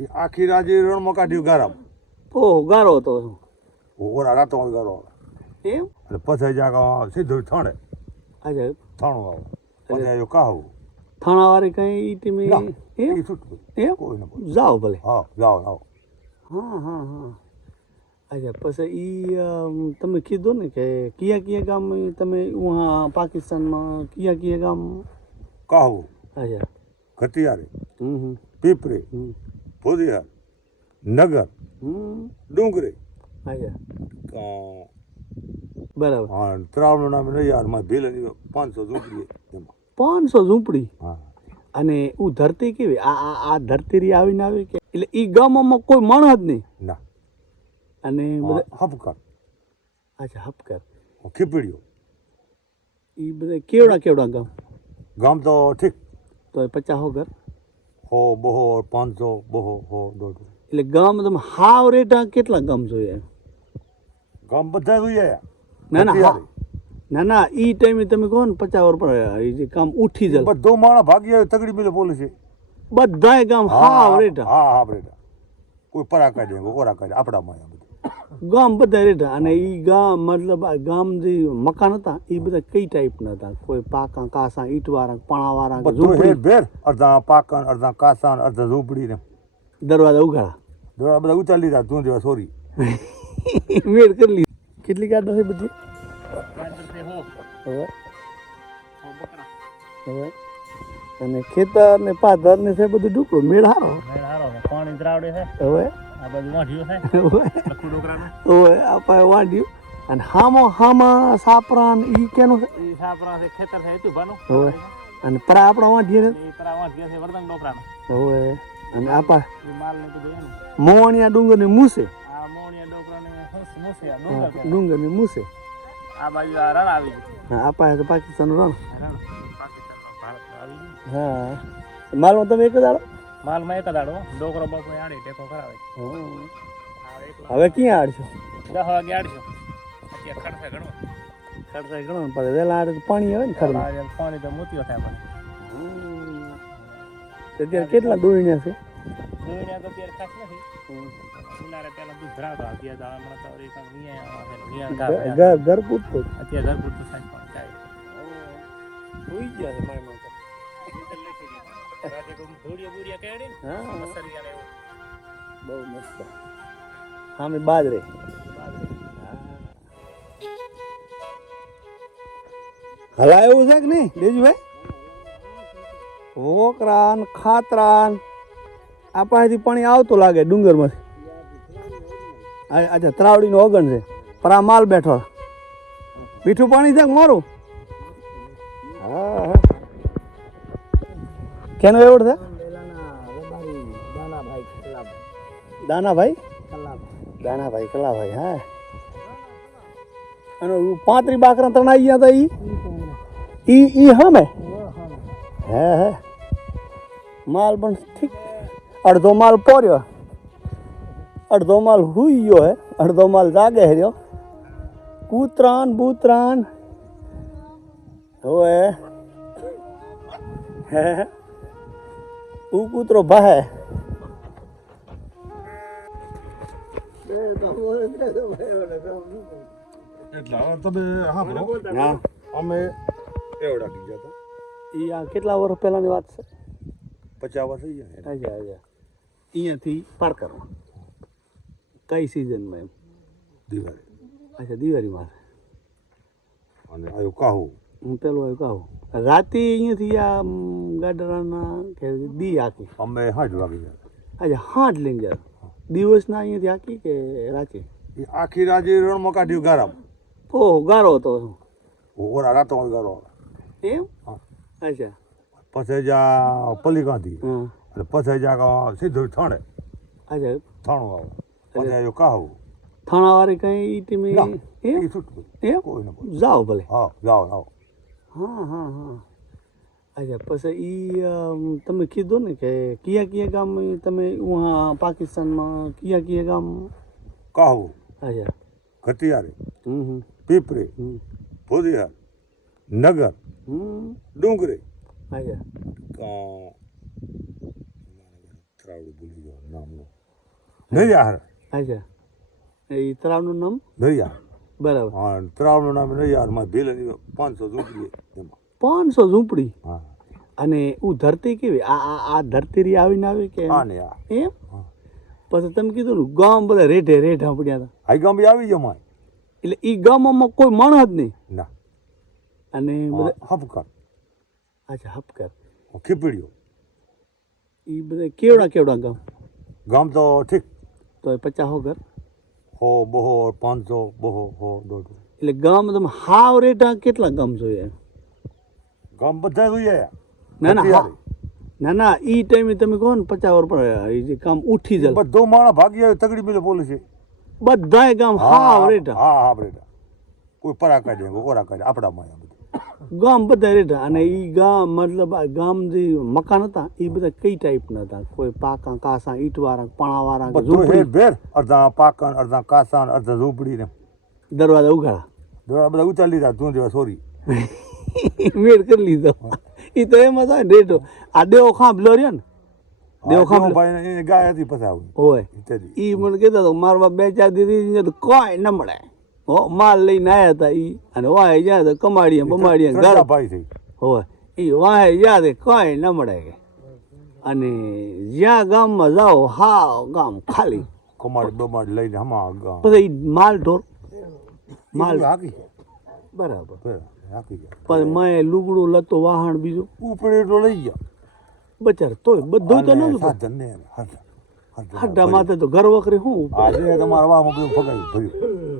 એ આખી રાજી રણમાં કાઢ્યું ગારામ. ઓહો ગારો હતો ઓરા રાતો ગારો. એમ? એટલે પછી જાગા સીધું થણે. આજે? થાણું આવે. પછી આવ્યો કાહું. થાણાવાળી કઈ ના. એમ? એ એમ? કોઈ ન બોલે. જાઓ ભલે. હા જાઓ જાઓ. હા હા હા. અચ્છા પછી ઈ તમે કીધું ને કે કયા કયા ગામ તમે ઉહા પાકિસ્તાનમાં કયા કયા ગામ? કાહુ. અચ્છા. ઘટિયારી હમ હમ. પીપરી. હમ નગર ડુંગરી. બરાબર. હા ત્રાવણનું નામ નહીં યારમાં ભીલ પાંચસો ઝૂંપડી એમાં. પાંચસો ઝૂંપડી? હા. અને ઉ ધરતી કેવી? આ આ આ ધરતી રી આવીને આવી કે? એટલે ઈ ગામમાં કોઈ માણસ જ નહીં? ના. અને હપકર અચ્છા હપકર ખીપડીઓ. ઈ બધા કેવડા કેવડા ગામ? ગામ તો ઠીક. તો પચાસ ઘર? હો બહો પાંચસો બહો હો દોઢ એટલે ગામ તમે હાવ રેટા કેટલા ગામ જોઈએ ગામ બધા જોઈએ. ના ના. ના ના એ ટાઈમે તમે કહો ને પચાસ વર્ષ પર એ જે કામ ઉઠી જાય. બધો માણસ ભાગી આવે તગડી મિલે છે. બધાય ગામ હાવ રેટા. હા હા રેટા. કોઈ પરા કાઢે ઓરા કાઢે આપણામાં ગામ બધા રહેતા અને એ ગામ મતલબ ગામ જે મકાન હતા એ બધા કઈ ટાઈપના હતા? કોઈ પાકા કાસા ઈંટવાળા પાણાવાળા બધું હેર ભેર. અડધા પાકન અડધા કાસાન અડધા ઝૂંપડી ને. દરવાજા ઉઘાડા? દરવાજા બધા ઉતારી લીધા તું જેવા સોરી. મેળ કરી લીધી. કેટલી ગાડ છે બધી? હવે. હવે. અને ખેતર ને પાધર ને છે બધું ડૂકડું મેળ હારો પાણી દ્રાવડે છે. હવે. આ બાજુ વાઢ્યું લખું ડોકરાનું. આપણે અને હામો હામા સાપરાન ઈ કેનું છે? એ સાપરા છે ખેતર છે અને પરા આપણા પરા વાઢ્યા છે વર્ધંગ ડોકરાનું. હવે અને આપા માલ ને બધું એનું. મોવણિયા ડુંગરની મૂસે. આ મોણિયા ડોકરાને હંસ ડુંગર કહેવાય. ની મૂસે. આ બાજુ આ રણ આવી હા આપા તો પાકિસ્તાન રણ. રણ. પાકિસ્તાનનો ભારતનો આવી હા. માલમાં તમે એક જ આડો? માલમાં એક દાડો ડોકરો બાપુ આડે ટેકો કરાવે. હવે ક્યાં આડશો? દસ વાગે આડશો. અત્યારે ખડશે ગણો ખર્ચા ગણો ને પછી વહેલા આડે પાણી આવે ને ખડ પાણી તો મૂત્યો થાય મને. અત્યારે કેટલા દોડ્યા છે? દોણ્યા તો અત્યારે ખાસ નથી. ઉનાળે પેલા દૂધ ધરાવતા અત્યારે તો હમણાં તો ભર્યા. ઘર ઘર પૂરતો અત્યારે ઘર પૂરતું સાંજ પણ ચાલે. સુઈ ગયા છે મારી બહુ મસ્ત. સામે બાજરે. હલા એવું છે કે નહીં દેજુભાઈ? વોકરાન ખાતરાન. આ પાસેથી પાણી આવતું લાગે ડુંગરમાંથી. અચ્છા ત્રાવડીનો ઓગણ છે. પર આ માલ બેઠો મીઠું પાણી છે મોરું? કેનો એવોર્ડ છે? દાનાભાઈ દાનાભાઈ? કલાભાઈ. હા. અને પાંત્રી બાકરા ત્રણ આવી ગયા હતા ઈ? ઈ ઈ હમે? હે હે માલ પણ ઠીક. અડધો માલ પોર્યો. અડધો માલ હુઈ ગયો હે. અડધો માલ જાગે હે રહ્યો. કૂતરાન બૂતરાન. હવે. હે. ऊ કૂતરો ભાહે. એટલે તમે હા અમે એવડા ગયા હતા. એ આ કેટલા વર્ષ પહેલાની વાત છે? પચાસ વર્ષ થઈ ગયા. અચ્છા અચ્છા અહીંયાથી પાર કરવા. કઈ સિઝનમાં એમ? દિવાળી. અચ્છા દિવાળીમાં. અને આવ્યું કાહું. હું પેલું આવ્યું કહું. રાતે અહીંયાથી આ ગાડરાના કે દી આખી. અમે હાજ વાગી ગયા. આજે હાટ લઈને જાય દિવસના અહીંયાથી આખી કે રાતે? આખી રાજી રણમાં કાઢ્યું ગારામ. ઓહો ગારો હતો. ઓરા રાતો ગારો એમ? અચ્છા. પછી જા પલી ગાંધી. હા. અને પછી જા સીધું થણે. અચ્છા. થાણું આવે પછી આવ્યું કાહું થાણાવાળી કઈ ટીમે. એમ? જાઓ ભલે. હા જાઓ જાઓ. હા હા હા. અચ્છા પછી ઈ તમે કીધું ને કે કયા કયા ગામ તમે ઉહા પાકિસ્તાનમાં કયા કયા ગામ? કાહુ. અચ્છા. ઘટિયારી હમ હમ. પીપરી. હમ. ભોદિયાર નગર. હમ. ડુંગરી. અચ્છા. અ, આવડું ભૂલી ગયો નામનું. નૈયાર અચ્છા. એ તળાવનું નામ? નૈયાર બરાબર. હા તળાવનું નામ નૈયારમાં ભીલની પાંચસો ઝૂંપડી એમાં. પાંચસો ઝૂંપડી? હા. અને હું ધરતી કેવી? આ આ આ ધરતી રી આવીને આવી કે? હા ને આ. એમ. પછી તમે કીધું ને ગામ બધા રેઢે રેઠા પડ્યા હતા. હાઈ ગામ બી આવી ગયો માય એટલે એ ગામમાં કોઈ માણસ જ નહીં? ના. અને બધા હપકર અચ્છા હપકર ખીપડીઓ. એ બધા કેવડા કેવડા ગામ? ગામ તો ઠીક. તો પચાસ ઘર? હો બહો પાંચસો બહો હો દોઢ એટલે ગામ તમે હાવ રેટા કેટલા ગામ જોઈએ ગામ બધા જોઈએ ના ના. ના ના એ ટાઈમે તમે કહો ને પચાસ વર પર એ જે કામ ઉઠી જાય. બધો માણસ ભાગી આવ્યો તગડી મિલે છે. બધાય ગામ હાવ રેટા. હા હા રેટા. કોઈ પરા કાઢે ઓરા કાઢે આપણામાં આ બધું ગામ બધા રેઠા અને એ ગામ મતલબ ગામ જે મકાન હતા એ બધા કઈ ટાઈપના હતા? કોઈ પાકા કાસા ઈંટવાળા પાણાવાળા ઝૂંપડી? ભેર. અડધા પાકન અડધા કાસા અડધા ઝૂંપડી ને દરવાજા ઉઘાડા? દરવાજા બધા ઉતારી લીધા તું જેવા સોરી. મેળ કરી લીધો. એ તો એમ હતા ને રેટો આ દેવો ખાંભલો રહ્યો ને. દેવો ખાંભલો એને ગાય હતી પછી હોય એ મને કહેતા હતો મારવા બે ચાર દીધી કોઈ ન મળે. હો માલ લઈને આવ્યા હતા એ અને વાહે જ્યાં તો કમાડીએ બમાડીએ ઘર ભાઈ થઈ. હોય એ વાહે જ્યાં તે કોઈ ન મળે કે. અને જ્યાં ગામમાં જાઓ હા ગામ ખાલી. કમાડી બમાડી લઈને હમા ગામ. પછી માલ ઢોર. માલ. ઈ હાકી બરાબર. પછી મેં લુગડું લતો વાહણ બીજું. ઉપડે એટલો લઈ ગયા. બચાર તોય બધું તો નતું સાધન ને. હરધા માથે તો ઘર વખરે શું? આજે તમારા વામાં બધું ફગાયું ભર્યું.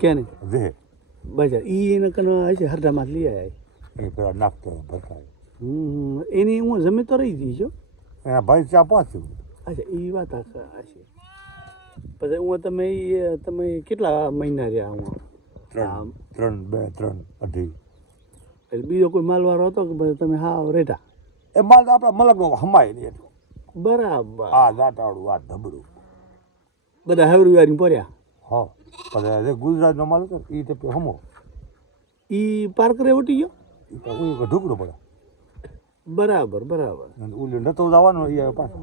કે નહીં? જે બજાર. ઈ એને કન હશે હરડામાં લઈ આવ્યા એ પેલા નાખતો ભરકાય. હમ. એની હું જમે તો રહી હો. એના ભાઈ ચા પાછું. અચ્છા એ વાત હશે. પછી હું તમે ઈ તમે કેટલા મહિના રહ્યા હું ત્રણ. ત્રણ બે ત્રણ અઢી. એટલે બીજો કોઈ માલવાળો હતો કે પછી તમે હા રેટા એ માલ આપણા મલકનો હમાય નહીં એટલું. બરાબર. આ દાટાળું આ ધબડું. બધા હવરી વારી પડ્યા હા પછી જે ગુજરાતનો માલ હતો એ તો હમો. ઈ પાર્કરે વટી ગયો? એ ઢુકડો પડે. બરાબર બરાબર. અને ઓલું નતો જવાનું એ પાછો.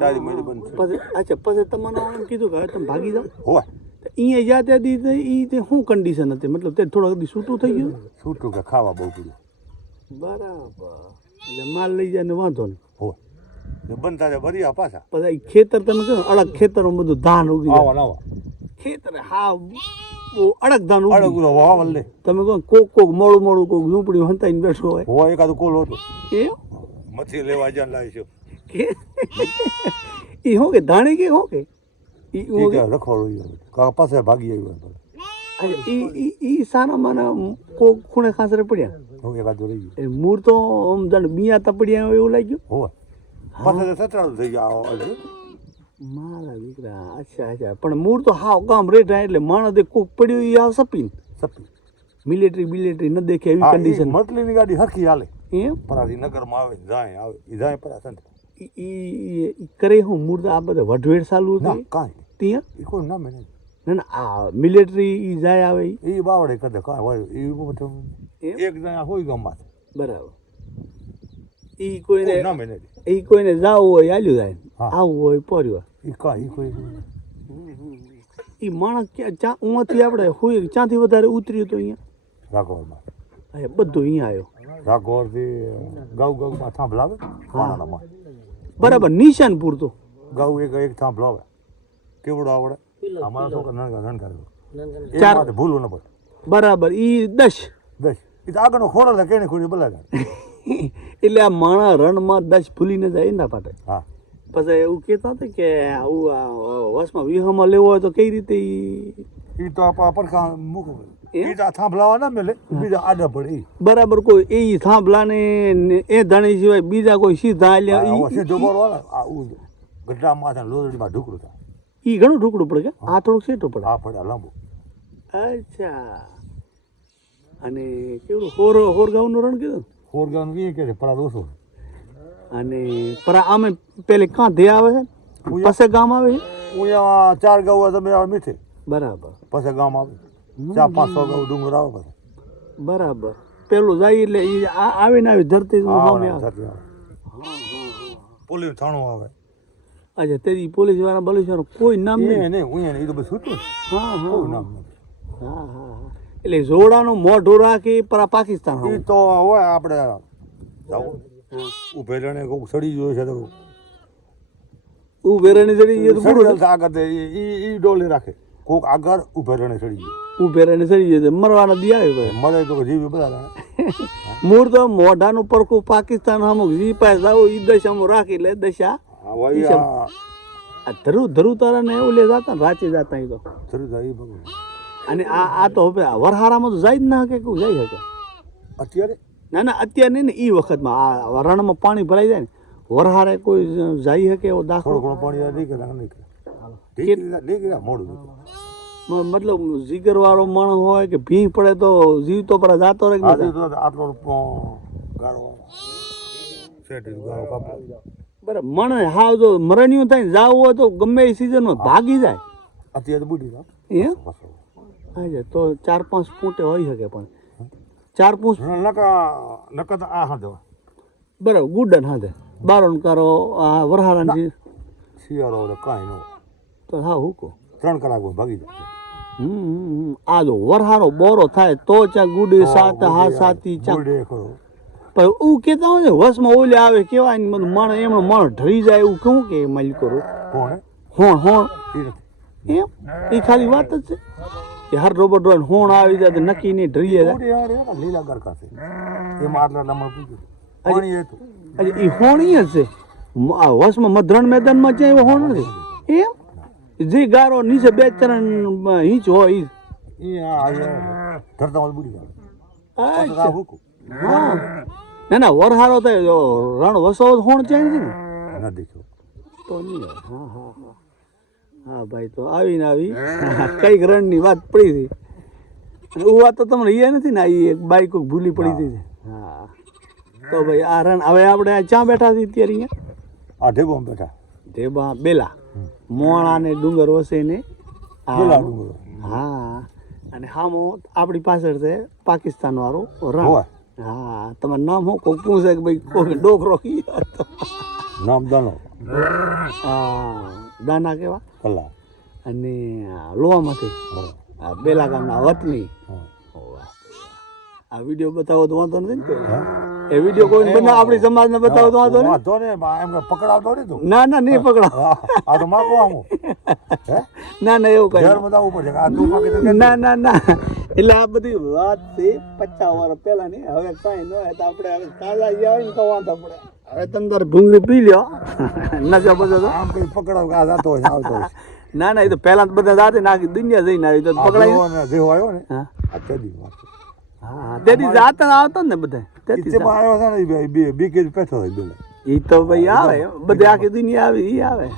ચાલી મહિને બંધ. પછી અચ્છા પછી તમને એમ કીધું કે હવે તમે ભાગી જાઓ? હોય તો અહીંયા જ્યાં ત્યાંથી તો ઈ તે શું કન્ડિશન હતી? મતલબ તે થોડાક દી છૂટું થઈ ગયું? છૂટું કે ખાવા બહુ પડ્યું બરાબર. એટલે માલ લઈ જાય ને વાંધો નહીં. હોય બનતા બંધ થાય ભર્યા પાછા. પછી ખેતર તમે કહો અડગ ખેતરમાં બધું ધાન ઉગી આવા નવા ખેતર હા બહુ અડગ ધાન ઉગી વાવલ લે તમે કહો કોક કોક મોળું મોળું કોક ઝૂંપડી હંતાઈને બેઠો હોય. હોય એકાદું કોલ હતો. એ? મથી લેવા જાન લાવી છે. એ? શું કે ધાણી કે શું કે? ઈ હું કે- રખવાળો કા પાસે ભાગી આવ્યો ઈ ઈ ઈ સાના માના કોક ખૂણે ખાસરે પડ્યા. હું એકાદું રહી ગયું. એ મૂળ તો આમ જાણે બિયા તપડ્યા એવું લાગ્યું. હો પાછા સતરાળું થઈ ગયા મારા દીકરા અચ્છા અચ્છા. પણ મૂળ તો હાવ ગામ રેઠા એટલે માણસ એ કોક પડ્યું એ હાવ સપીન સપી મિલિટરી બિલિટરી ન દેખે એવી કન્ડિશન મતલીની ગાડી હરખી હાલે. એમ? પરાથી નગરમાં આવે જાય આવે. એ જાય પરા ઈ- કરે હું? મૂળ તો આ બધા વઢવેડ ચાલુ ના હતી? કાંઈ ત્યાં? એ કોઈ નામે નહીં. ના ના આ મિલિટરી ઈ જાય આવે એ બાવડે કદે કાંઈ હોય. એ એક જણા હોય ગામમાં બરાબર. ઈ કોઈને નામે નહીં ઈ કોઈને જાવું હોય હાલ્યું જાય. આવવું હોય પડ્યું એ કાંઈ એ કોઈ ઈ માણસ ક્યાં ચા ઉમાંથી આપણે હોય ક્યાંથી વધારે ઉતર્યું તો અહીંયા? રાઘોરમાં. હા, બધું અહીંયા આવ્યો. રાઘવરથી ગાઉ ગાઉમાં થાંભલાવે વાણામાં બરાબર નિશાન પૂરતો ગાઉ એક એક થાંભલાવે કેવડો આવડે? અમારા છોકરા નણકા નણકા ચાર- માટે ભૂલવું ન પડે. બરાબર ઈ દસ. દસ. એ તો આગળનો ખોડો કેને ખોડી બલા એટલે આ માણા રણમાં દસ ભૂલીને જાય એના માટે. હા. પછી એવું કહેતા હતા કે આવું વસમાં વિહામાં લેવો હોય તો કઈ રીતે એ તો આપણા મૂકવું? એ બરાબર કોઈ એ થાંભલાને ને એ ધાણી સિવાય બીજા કોઈ સીધા ગઢડામાં લોદડીમાં ઢુકડું થાય. ઈ ઘણું ઢુકડું પડે કે? આ થોડુંક સેટું પડે? આ પડે લાંબુ. અચ્છા. અને કેવું હોર હોરગાંવનું રણ કીધું? ફોરગાનું એ કે પડા દોસો. અને પરા આમે પેલે કાં ધે આવે છે? પાસે ગામ આવે ઉયા ચાર ગાઉ તમે આવે મીઠે. બરાબર. પછી ગામ આવે. ચાર પાંચ સો ગાઉ ડુંગર આવે પછી બરાબર. પેલું જાય એટલે એ આ આવીને આવી ધરતી સામે આવે, આવે. પોલીસ થાણું આવે. અચ્છા તેરી પોલીસવાળા વાળા કોઈ નામ નહીં નહીં હું એ તો બધું સૂતું હા હા. નામ હા હા હા. એટલે જોડાનું મોઢું રાખી પર પાકિસ્તાન એ તો હોય આપણે ઉભે રણે કોક સડી ગયો છે તો. ઊભે રહીને ચડી ગયો તો પૂરું આગળ ઈ- ડોલે રાખે. કોક આગળ ઉભે રણે સડી ગયો. ઊભે સડી તો મરવાનો દી આવે ભાઈ. મરે તો જીવ બધા રણે. મૂળ તો મોઢાનું પરખું પાકિસ્તાન અમુક જી પાસે જાવ એ દશામાં રાખી લે દશા. ધરુ ધરુ તારા ને એવું લે જાતા રાચી જાતા એ તો. ભગવાન. અને આ આ તો હવે વરહારામાં તો જાય જ ના કે કોઈ જાય શકે. અત્યારે? ના ના અત્યારે નહીં ને એ વખતમાં આ રણમાં પાણી ભરાઈ જાય ને વરહારે કોઈ જાય શકે એવો દાખલો. ઘણું પાણી નીકળે મોડું મતલબ જીગર વાળો માણસ હોય કે ભી પડે તો જીવતો પર જાતો રહે તો આટલો ગાળો બરાબર મણ હાવ જો મરણ્યું થાય ને જાવું હોય તો ગમે એ સિઝનમાં ભાગી જાય. અત્યારે બુટી બુડી જાવ એમ? હા તો ચાર પાંચ ફૂટે હોઈ શકે પણ. ચાર પાંચ નકા નકા તો આ હાથે બરાબર ગુડન હાથે બારોન કરો આ વરહારાની શિયાળો કાંઈ ન તો હા હુકો ત્રણ કલાક ભાગી જાય. હમ. આ જો વરહારો બોરો થાય તો ચા ગુડ સાત હા સાતી ચા. પણ એવું કેતા હોય ને વસમાં ઓલે આવે કેવાય ને મને મણ એમનો મણ ઢળી જાય એવું કેવું કે માલિક કરો કોણ હોણ હોણ. એમ? એ ખાલી વાત જ છે. કે હર રોબોટ રોડ હોણ આવી જાય તો નક્કી નહીં એવા લીલા ગરકા છે. એમાં આટલા નંબર પૂછ્યું પાણી એ હતું અરે એ હોણ ઈ જ છે. વસમાં મધરણ મેદાનમાં છે એવો હોણ નથી. એમ? જે ગારો નીચે બે ત્રણ હિંચ હોય ઈ. એ ધરતામાં બુડી જાય ના ના વરહારો થાય રણ વસો હોણ છે ને. ના દેખ્યો. તો નહીં હા હા હા. હા ભાઈ તો આવીને આવી. કંઈક રણની વાત પડી હતી. અને એ વાત તો તમને યાદ નથી ને ઈ એક બાઈક ભૂલી પડી હતી. હા. તો ભાઈ આ રણ હવે આપણે ચા બેઠા છીએ અત્યારે અહીંયા? આ ઢેબા બેઠા. ઢેબા બેલા. મોણા ને ડુંગર વસે ને હા. અને હામો આપણી પાછળ છે પાકિસ્તાન વાળો રણ. હા તમારું નામ હું કોઈ પૂછે કે ભાઈ કોઈ ડોકરો નામ દાનો દાના કેવા? કલા અને લોવામાંથી આ બેલા ગામના વતની. આ વીડિયો બતાવો તો વાંધો નથી ને એ વીડિયો કોઈ બના આપણી સમાજને બતાવો તો વાંધો નહીં? વાંધો ને એમ કે પકડાવતો નહીં તું? ના ના નહીં પકડો હા, આ તો માગો આવું? ના ના એવું કઈ ઘેર બધા ઉપર છે આ તું માગી તો ના ના ના. એટલે આ બધી વાત છે પચાસ વર્ષ પહેલા ની હવે કઈ ન હોય તો આપણે હવે કાલા જે આવે ને તો વાંધો પડે. હવે તમે તારે ભૂંગળી પી લ્યો. નશા બધા આમ કઈ પકડાવ આ જાતો હોય આવતો હોય. ના ના એ તો પહેલા તો બધા જાતે નાખી દુનિયા જઈને આવી તો પકડાય. ને આવ્યો ને હા. આ તેદી વાત. હા તેથી જાતે આવતા ને બધા. તેથી આવ્યો છે ને ઈ બે- બે પેઠો હોય બેલા. એ તો ભાઈ આવે. બધે આખી દુનિયા આવી એ આવે.